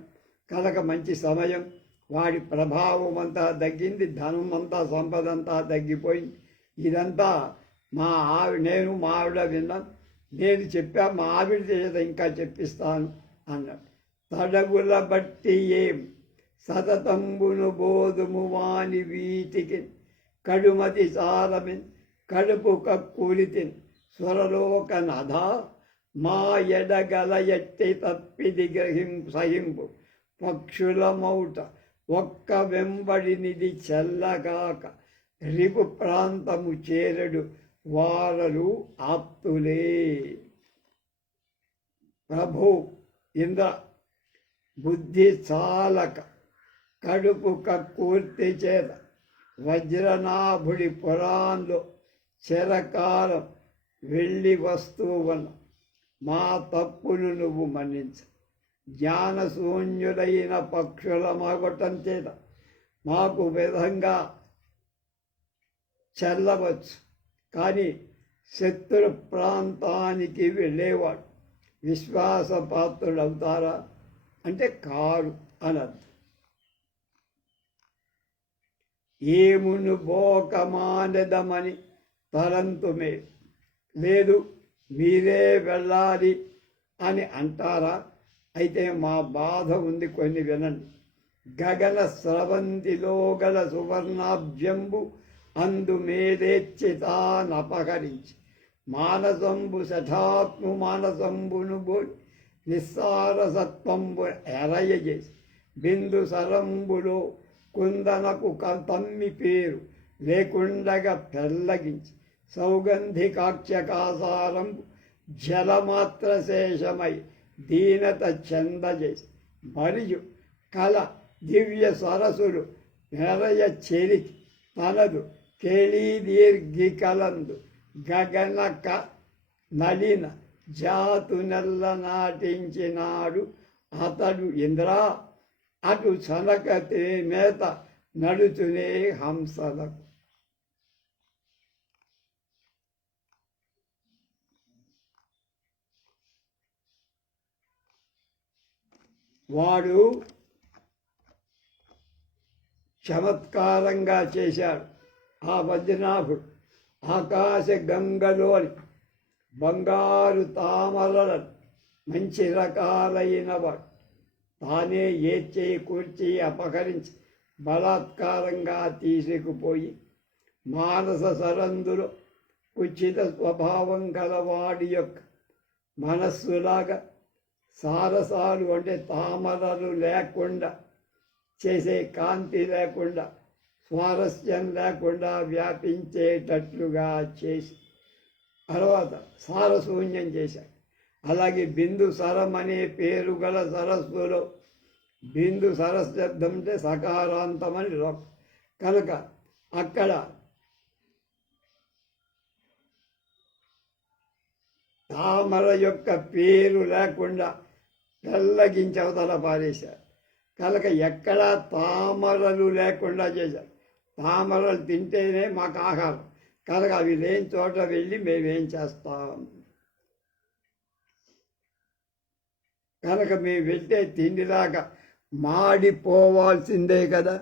కనుక మంచి సమయం, వాడి ప్రభావం అంతా తగ్గింది, ధనం అంతా సంపద అంతా తగ్గిపోయింది. ఇదంతా నేను మా ఆవిడ విన్నాను, నేను చెప్పా, మా ఆవిడ చేత ఇంకా చెప్పిస్తాను అన్నాడు. తడగుల బట్టి ఏం సతతంబును బోధుము వాని వీటికి కడుమతి సారమిన్ కడుపు కక్కులితిన్ స్వరలోక నధ మా ఎడగల ఎట్టి తప్పిది సహింపు పక్షుల మౌట ఒక్క వెంబడినిది చెల్లగాక రిపు ప్రాంతము చేరడు వారలు ఆప్తులే. ప్రభు ఇంద్ర బుద్ధి చాలక కడుపు కక్కుర్తి చేత వజ్రనాభుడి పురాంలో చిరకాలం వెళ్ళి వస్తువున్న మా తప్పును నువ్వు మన్నించు. జ్ఞానశూన్యులైన పక్షుల మగటం చేత మాకు విధంగా చెల్లవచ్చు, కానీ శత్రు ప్రాంతానికి వెళ్ళేవాడు విశ్వాసపాత్రుడవుతారా అంటే కారు అనర్థం. ఏమును బోకమానెదమని తలంతుమే లేదు, మీరే వెళ్ళాలి అని అంటారా? అయితే మా బాధ ఉంది, కొన్ని వినండి. గగన స్రవంతిలో గల సువర్ణాబ్జంబు అందు మేదేచ్చితానపహరించి మానసంబు శఠాత్ము మానసంబును బోడి నిస్సారసత్వంబు ఎరయజేసి బిందు సరంబులో కుందనకు తమ్మి పేరు లేకుండగా పెల్లగించి సౌగంధికాక్షకాసారంబు జలమాత్ర శేషమై దీనత చెందజేసి మరియు కల దివ్య సరసులు మెరయ చెరికి తనదు కేళీ దీర్ఘికలందు గగనక నలిన జాతు నెల్ల నాటించినాడు అతడు ఇంద్రా అటు సనకతే మేత నడుచునే హంసలకు. వాడు చమత్కారంగా చేశాడు. ఆ వజ్రనాభుడు ఆకాశ గంగలోని బంగారు తామరలను మంచి రకాలైన వాడు తానే ఏడ్చి కూర్చి అపహరించి బలాత్కారంగా తీసుకుపోయి మానస సరందులో కుచిత స్వభావం గలవాడి యొక్క మనస్సులాగా సారసాలు అంటే తామరలు లేకుండా చేసే కాంతి లేకుండా స్వారస్యం లేకుండా వ్యాపించేటట్లుగా చేసి తర్వాత సారశూన్యం చేశారు. అలాగే బిందు సరం అనే పేరు గల సరస్సులో బిందు సరస్శబ్దం అంటే సకారాంతమని కనుక అక్కడ తామర యొక్క పేరు లేకుండా తెల్లగించి అవతల పారేశారు. కనుక ఎక్కడా తామరలు లేకుండా చేశారు. తామరలు తింటేనే మాకు ఆహారం, కనుక అవి లేని చోట వెళ్ళి మేమేం చేస్తాం, కనుక మేము వెళ్తే తిండిలాగా మాడిపోవాల్సిందే కదా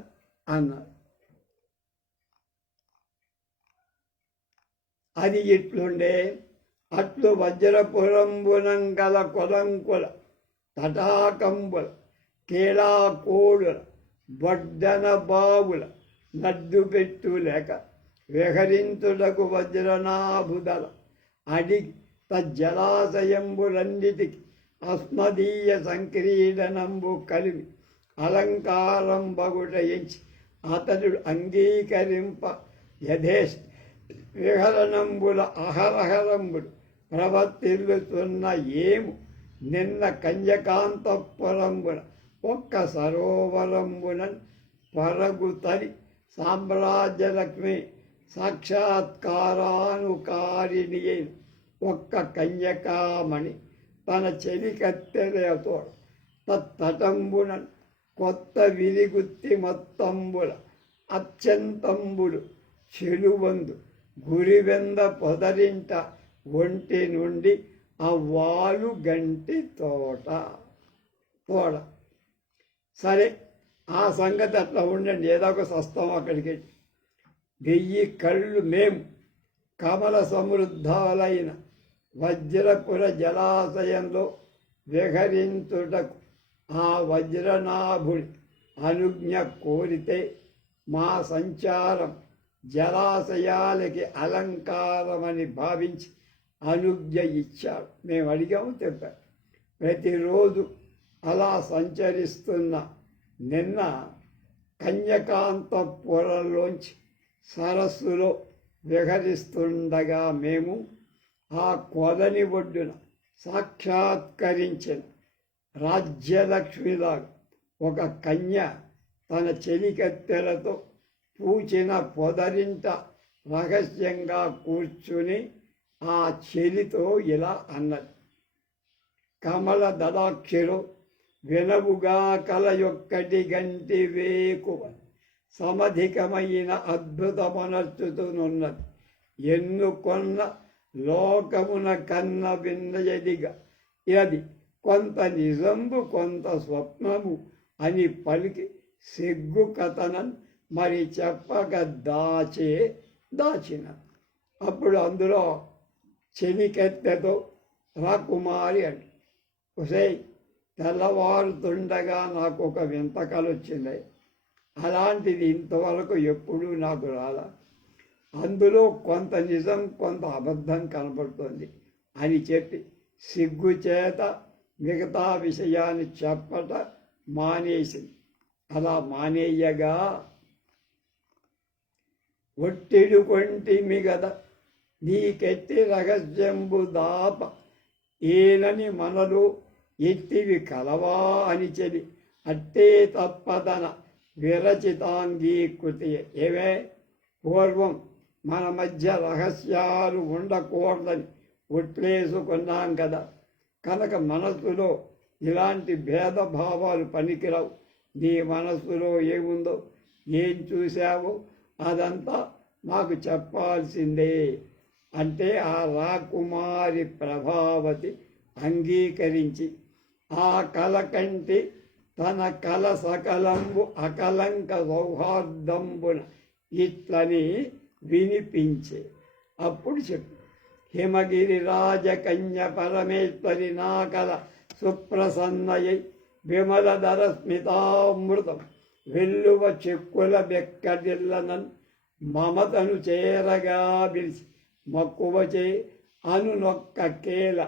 అన్నారు. అది ఇట్లుండే అట్లు వజ్రపురంబునం గల కొలంకుల తటాకంబుల కేళాకోడుల బొడ్డన బావుల నడ్డు పెట్టు లేక విహరించుటకు వజ్రనాభుదల అడిగి తజ్జలాశయంబులన్నిటికి అస్మదీయ సంక్రీడనంబు కలిమి అలంకారం బగుట ఎంచి అతడు అంగీకరింప యథేష్ విహరణంబుల అహరహరంబులు ప్రవర్తిల్లుతున్న ఏము నిన్న కన్యకాంతపురంబున ఒక్క సరోవరంబునన్ పరగుతరి సామ్రాజ్యలక్ష్మి సాక్షాత్కారానుకారిణి అయిన ఒక్క కన్యకామణి తన చెలికత్తెలతో తట్టంబునన్ కొత్త విరిగుత్తి మొత్తంబుల అత్యంతంబులు చెలువందు గురివెంద పొదరింట ఒంటి నుండి అవ్వాలు గంటి తోడ. సరే, ఆ సంగతి అట్లా ఉండండి, ఏదో ఒక సస్తాం అక్కడికి. 1000 కళ్ళు మేము కమల సమృద్ధాలైన వజ్రపుర జలాశయంలో విహరించుటకు ఆ వజ్రనాభుడి అనుజ్ఞ కోరితే మా సంచారం జలాశయాలకి అలంకారమని భావించి అనుజ్ఞ ఇచ్చాడు. మేము అడిగాము, చెప్పారు. ప్రతిరోజు అలా సంచరిస్తున్న నిన్న కన్యకాంతపురంలోంచి సరస్సులో విహరిస్తుండగా మేము ఆ కొలని ఒడ్డున సాక్షాత్కరించిన రాజ్యలక్ష్మిలాగా ఒక కన్య తన చెలికత్తెలతో పూచిన పొదరింట రహస్యంగా కూర్చుని ఆ చెలితో ఇలా అన్నది. కమల దళాక్షిలో వినవుగా కలయొక్కటి గంటి వేకువ సమధికమైన అద్భుతమనర్చుతున్నది. ఎన్నుకొన్న లోకమున కన్న విన్నయదిగా అది కొంత నిజంబు కొంత స్వప్నము అని పలికి సిగ్గు కథనం మరి చెప్పక దాచిన. అప్పుడు అందులో చెలికెత్తెతో రాకుమారి అండి, ఒసే తెల్లవారుతుండగా నాకు ఒక వింత కల వచ్చింది, అలాంటిది ఇంతవరకు ఎప్పుడూ నాకు రాలా, అందులో కొంత నిజం కొంత అబద్ధం కనపడుతుంది అని చెప్పి సిగ్గుచేత మిగతా విషయాన్ని చెప్పట మానేసింది. అలా మానేయగా ఒట్టిడు కొంటిమి గద నీకెత్తి రహస్యంబు దాప ఏనని మనలో ఎత్తివి కలవా అని చెలి అట్టే తప్పదన విరచితాంగీకృతి. ఏవే పూర్వం మన మధ్య రహస్యాలు ఉండకూడదని ఒట్లేసుకున్నాం కదా, కనుక మనస్సులో ఇలాంటి భేదభావాలు పనికిరావు. నీ మనస్సులో ఏముందో ఏం చూశావో అదంతా మాకు చెప్పాల్సిందే అంటే ఆ రాకుమారి ప్రభావతి అంగీకరించి ఆ కల కంటి తన కల సకలంబు అకలంక సౌహార్దంబున ఇట్లని వినిపించే. అప్పుడు చెప్పు, హిమగిరి రాజకన్య పరమేశ్వరి నా కల సుప్రసన్నయై విమలధర స్మితామృతం వెల్లువ చెక్కుల బెక్కడిల్లనన్ మమతను చేరగా పిలిచి మక్కువచే అనునొక్క కేల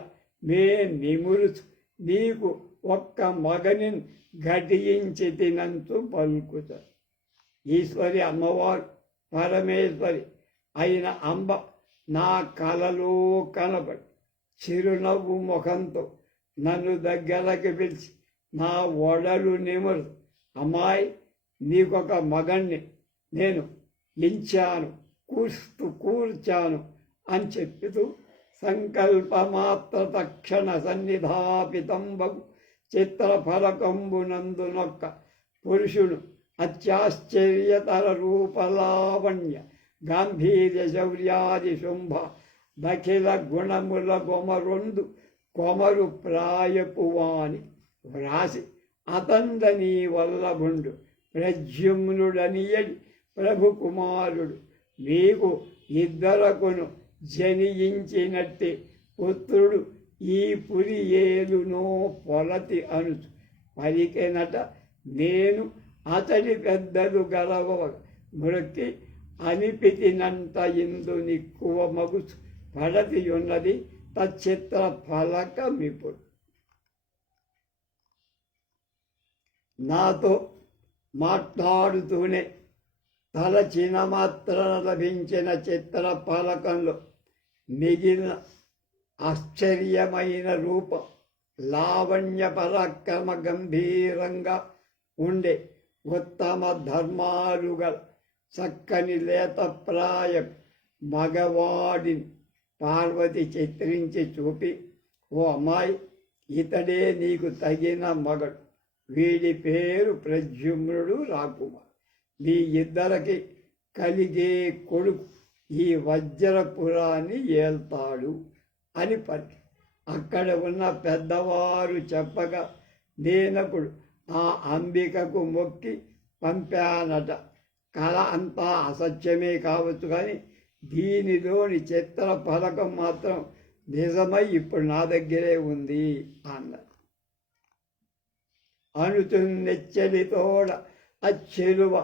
మే నిమురుచు నీకు ఒక్క మగని ఘటించి తినంతు పలుకుత. ఈశ్వరి అమ్మవారు పరమేశ్వరి అయిన అంబ నా కలలో కనబడి చిరునవ్వు ముఖంతో నన్ను దగ్గరకు పిలిచి నా ఒడలు నిమురు, అమ్మాయి నీకొక మగణ్ణి నేను ఇచ్చాను, కూర్చాను అని చెప్పుతూ సంకల్పమాత్ర తక్షణ సన్నిధాపితంబగు చిత్రఫలకంబునందునొక్క పురుషుడు అత్యాశ్చర్యతర రూపలావణ్య గాంభీర్య శౌర్యాది శుంభ దఖిల గుణముల కొమరొందు కొమరు ప్రాయపువాని వ్రాసి అతందని వల్లభుండు ప్రద్యుమ్నుడనియడి ప్రభు కుమారుడు మీకు ఇద్దరకును జనించినట్టే పుత్రుడు ఈ పురి ఏలునో పొలతి అనుచు పలికెనట. నేను అతడి పెద్దలు గలవ మృక్కి అనిపితినంత ఇందు నిక్కువ మగుచు పడతి ఉన్నది తచ్చిత్ర ఫలకమిప్పుడు. నాతో మాట్లాడుతూనే తలచిన మాత్రాన లభించిన చిత్ర ఫలకంలో మిగిలిన ఆశ్చర్యమైన రూపం, లావణ్య పరాక్రమ గంభీరంగా ఉండే ఉత్తమ ధర్మాలుగల చక్కని లేతప్రాయ మగవాడిని పార్వతి చిత్రించి చూపి, ఓ అమ్మాయి, ఇతడే నీకు తగిన మగడు. వీడి పేరు ప్రద్యుమ్నుడు రాకుమార్. మీ ఇద్దరికి కలిగే కొడుకు ఈ వజ్రపురాన్ని ఏల్తాడు అని పలికి అక్కడ ఉన్న పెద్దవారు చెప్పగా నేనప్పుడు ఆ అంబికకు మొక్కి పంపానట. కళ అంతా అసత్యమే కావచ్చు, కానీ దీనిలోని చిత్ర ఫలకం మాత్రం నిజమై ఇప్పుడు నా దగ్గరే ఉంది అన్నారు. అనుచున్నెచ్చలితోడ అచ్చెలువ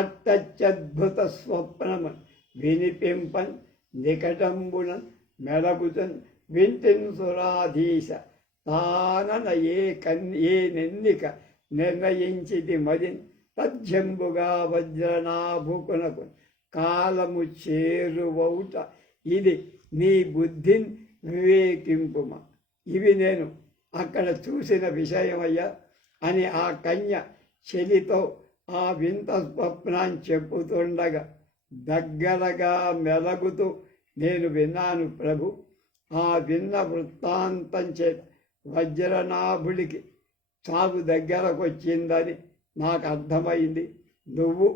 అట్టత్యద్భుత స్వప్నము వినిపింపన్ నికటంబునన్ మెలగుతన్ వింటిన్ సురాధీశ తానన ఏ నెన్నిక నిర్ణయించిది మదిన్ తథ్యంబుగా వజ్రనాభుకునకు కాలము చేరువౌట ఇది నీ బుద్ధిని వివేకింపుమ. ఇవి నేను అక్కడ చూసిన విషయమయ్యా అని ఆ కన్య చెలితో ఆ వింత స్వప్నాన్ని చెప్పుతుండగా దగ్గరగా మెలగుతూ నేను విన్నాను ప్రభు. ఆ విన్న వృత్తాంతం చేత వజ్రనాభుడికి చావు దగ్గరకు వచ్చిందని నాకు అర్థమైంది. నువ్వు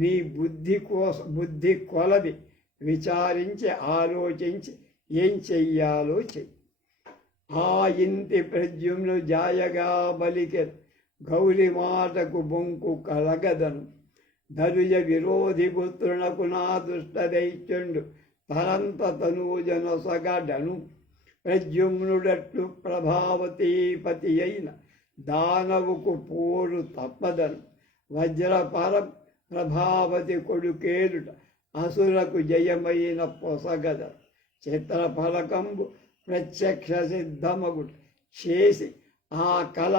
నీ బుద్ధి కొలది విచారించి ఆలోచించి ఏం చెయ్యాలో చెయ్యి. ఆ ఇంటి ప్రద్యుమ్ను జాయగా బలికెను గౌరి మాటకు బొంకు కలగదను. ధరుయ విరోధి పుత్రునకు నా దుష్ట దైత్యుండు తనంత తనూజనొసగడను. ప్రద్యుమ్నుడట్లు ప్రభావతీపతి అయిన దానవుకు పోరు తప్పదను. వజ్రపర ప్రభావతి కొడుకేలుట అసురకు జయమైన పొసగద. చిత్రఫలకంబు ప్రత్యక్ష సిద్ధమగుట చేసి ఆ కళ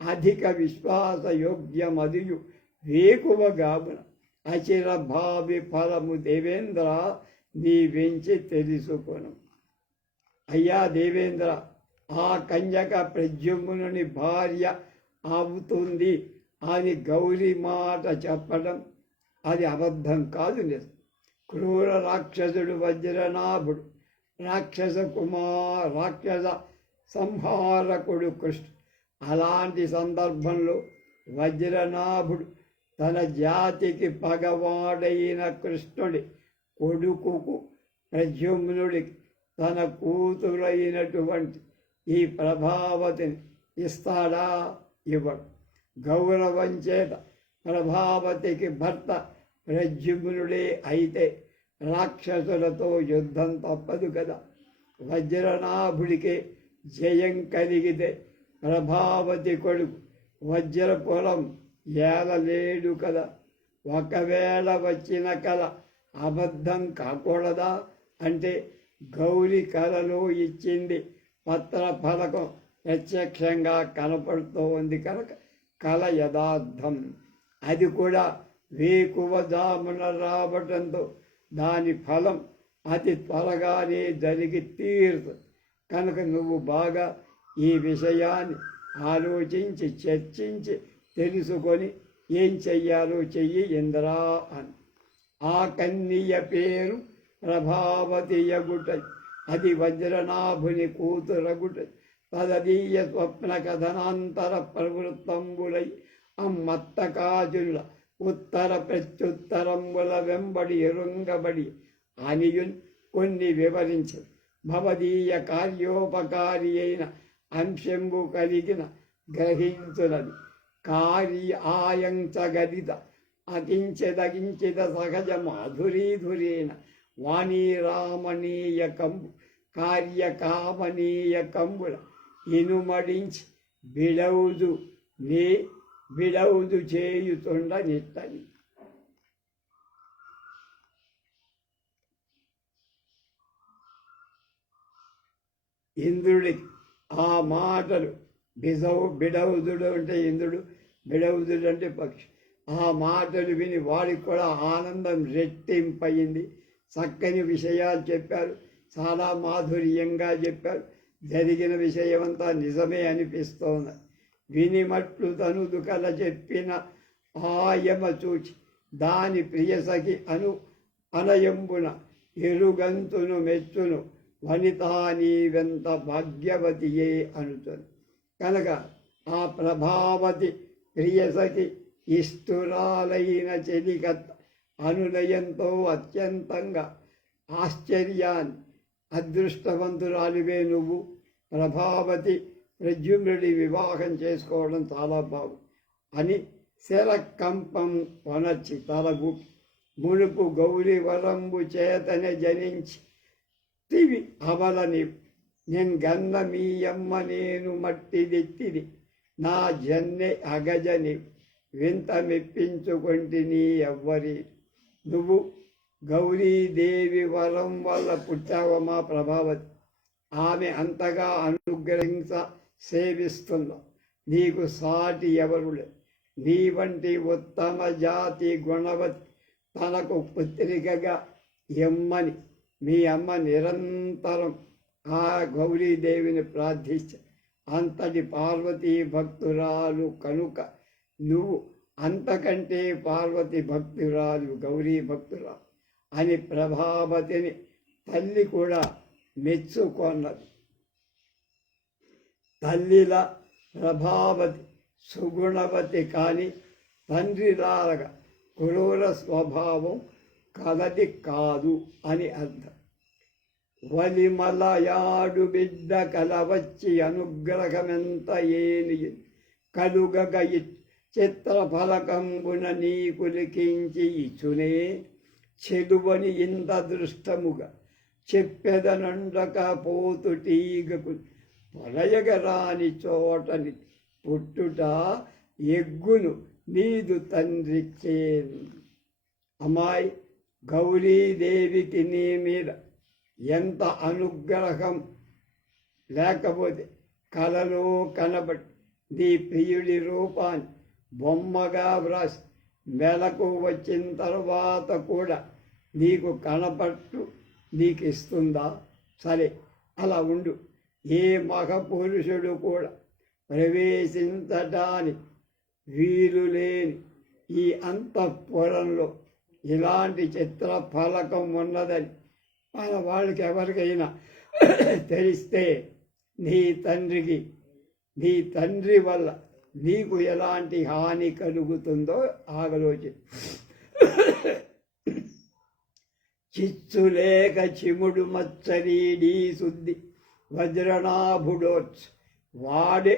అధిక విశ్వాసయోగ్యమదియు వేకువగామున అచిర భావి ఫలము దేవేంద్ర నీ వెంచి తెలుసుకొను. అయ్యా దేవేంద్ర, ఆ కన్యక ప్రద్యుమ్నుని భార్య అవుతుంది అని గౌరీ మాట చెప్పడం అది అబద్ధం కాదు, నిజం. క్రూర రాక్షసుడు వజ్రనాభుడు రాక్షస సంహారకుడు కృష్ణుడు. అలాంటి సందర్భంలో వజ్రనాభుడు తన జాతికి పగవాడైన కృష్ణుడి కొడుకుకు ప్రద్యుమ్నుడికి తన కూతురైనటువంటి ఈ ప్రభావతిని ఇస్తాడా? ఇవ్వడు. గౌరవం చేత ప్రభావతికి భర్త ప్రద్యుమ్నుడే అయితే రాక్షసులతో యుద్ధం తప్పదు కదా. వజ్రనాభుడికే జయం కలిగితే ప్రభావతి కొడుకు వజ్రపురం ఏలలేడు కదా, ఒకవేళ వచ్చిన కళ అబద్ధం కాకూడదా అంటే గౌరి కళలో ఇచ్చింది పత్ర ఫలకం ప్రత్యక్షంగా కనపడుతోంది కనుక కళ యథార్థం. అది కూడా వేకువజామున రావటంతో దాని ఫలం అతి త్వరగానే జరిగి తీరుతుంది. కనుక నువ్వు బాగా ఈ విషయాన్ని ఆలోచించి చర్చించి తెలుసుకొని ఏం చెయ్యాలో చెయ్యి ఇంద్రా అని. ఆ కన్నియ పేరు ప్రభావతియగుట, అది వజ్రనాభుని కూతురగుట, తదీయ స్వప్న కథనాంతర ప్రవృత్తంబులై అమ్మత్తకాజుల ఉత్తర ప్రత్యుత్తరంబుల వెంబడి ఎరుంగబడి అనియున్ కొన్ని వివరించి భవదీయ కార్యోపకారి అయిన అంశంబు కలిగిన గ్రహించునది కార్యాయంచగదిత అకించెదగించిత సహజ మాధురీధురేణ వాణీరామణీయ కంబు కార్యకామనీయ కంబుల ఇనుమడించి బిడౌదు చేయుతుండ నిట్టని. ఇంద్రుడికి ఆ మాటలు బిడౌదుడు అంటే ఇంద్రుడు, బిడౌదుడు అంటే పక్షి. ఆ మాటలు విని వాడికి కూడా ఆనందం రెట్టింపయింది. చక్కని విషయాలు చెప్పారు, చాలా మాధుర్యంగా చెప్పారు. జరిగిన విషయమంతా నిజమే అనిపిస్తోంది. వినిమట్లు తనుదు కల చెప్పిన ఆయమ చూచి దాని ప్రియసఖి అనయంబున ఎరుగంతును మెచ్చును వనితా నీవెంత భాగ్యవతియే అనుతుంది. కనుక ఆ ప్రభావతి ప్రియసఖి ఇష్టురాలైన చెలికత్త అనునయంతో అత్యంతంగా ఆశ్చర్యాన్ని, అదృష్టవంతురాలివే నువ్వు, ప్రభావతి ప్రద్యుమ్నుడి వివాహం చేసుకోవడం చాలా బాగు అని శరకంపం వనర్చి తలబూపి మునుపు గౌరీ వరంబు చేతనే జనించి తివి అవలని నేను గన్న మీయమ్మ నేను మట్టిదెత్తిది నా జన్నె అగజని వింత మెప్పించుకొంటిని ఎవ్వరి. నువ్వు గౌరీదేవి వరం వల్ల పుట్టావమ్మా ప్రభావతి. ఆమె అంతగా అనుగ్రహించ సేవిస్తుందో నీకు సాటి ఎవరులే. నీ వంటి ఉత్తమ జాతి గుణవతి తనకు పుత్రికగా ఎమ్మని మీ అమ్మ నిరంతరం ఆ గౌరీదేవిని ప్రార్థించ అంతటి పార్వతీ భక్తురాలు కనుక నువ్వు అంతకంటే పార్వతి భక్తురాలు, గౌరీ భక్తురాలు అని ప్రభావతిని తల్లి కూడా మెచ్చుకొన్నది. తల్లిల ప్రభావతి సుగుణవతి కానీ తండ్రిలాగా క్రూర స్వభావం కలది కాదు అని అర్థం. వలిమలయాడు బిడ్డ కలవచ్చి అనుగ్రహమెంత ఏని కలుగగ చిత్రఫలకంబున నీకు లిఖించి ఇచ్చునే చెలువని ఇంత దృష్టముగా చెప్పెదనండక పోతుటీగకు పొలయగరాని చోటని పుట్టుట ఎగ్గును నీదు తండ్రిచ్చేను. అమ్మాయి గౌరీదేవికి నీ మీద ఎంత అనుగ్రహం లేకపోతే కలలో కనబడి నీ ప్రియుడి రూపాన్ని బొమ్మగా వ్రాసి మెలకు వచ్చిన తర్వాత కూడా నీకు కనపట్టు నీకు ఇస్తుందా? సరే, అలా ఉండు. ఏ మగపురుషుడు కూడా ప్రవేశించటానికి వీలు లేని ఈ అంతఃపురంలో ఇలాంటి చిత్ర ఫలకం ఉన్నదని మన వాళ్ళకి ఎవరికైనా తెలిస్తే నీ తండ్రి వల్ల నీకు ఎలాంటి హాని కలుగుతుందో ఆలోచి. చిచ్చులేక చిముడు మచ్చరీడీ శుద్ధి వజ్రనాభుడోచ్ వాడి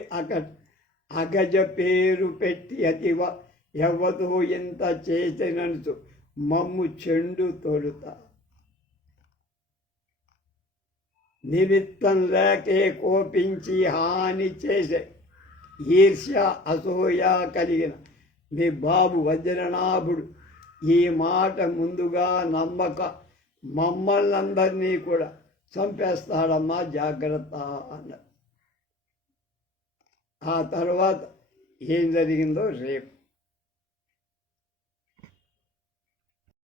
అగజ పేరు పెట్టి అతివ ఎవ్వతో ఇంత చేసినందు మమ్ము చెండు తొలుత. నిమిత్తం లేకే కోపించి హాని చేసే ఈర్ష్య అసూయ కలిగిన మీ బాబు వజ్రనాభుడు ఈ మాట ముందుగా నమ్మక మమ్మల్ని అందరినీ కూడా చంపేస్తాడమ్మా, జాగ్రత్త అన్నారు. ఆ తర్వాత ఏం జరిగిందో రేపు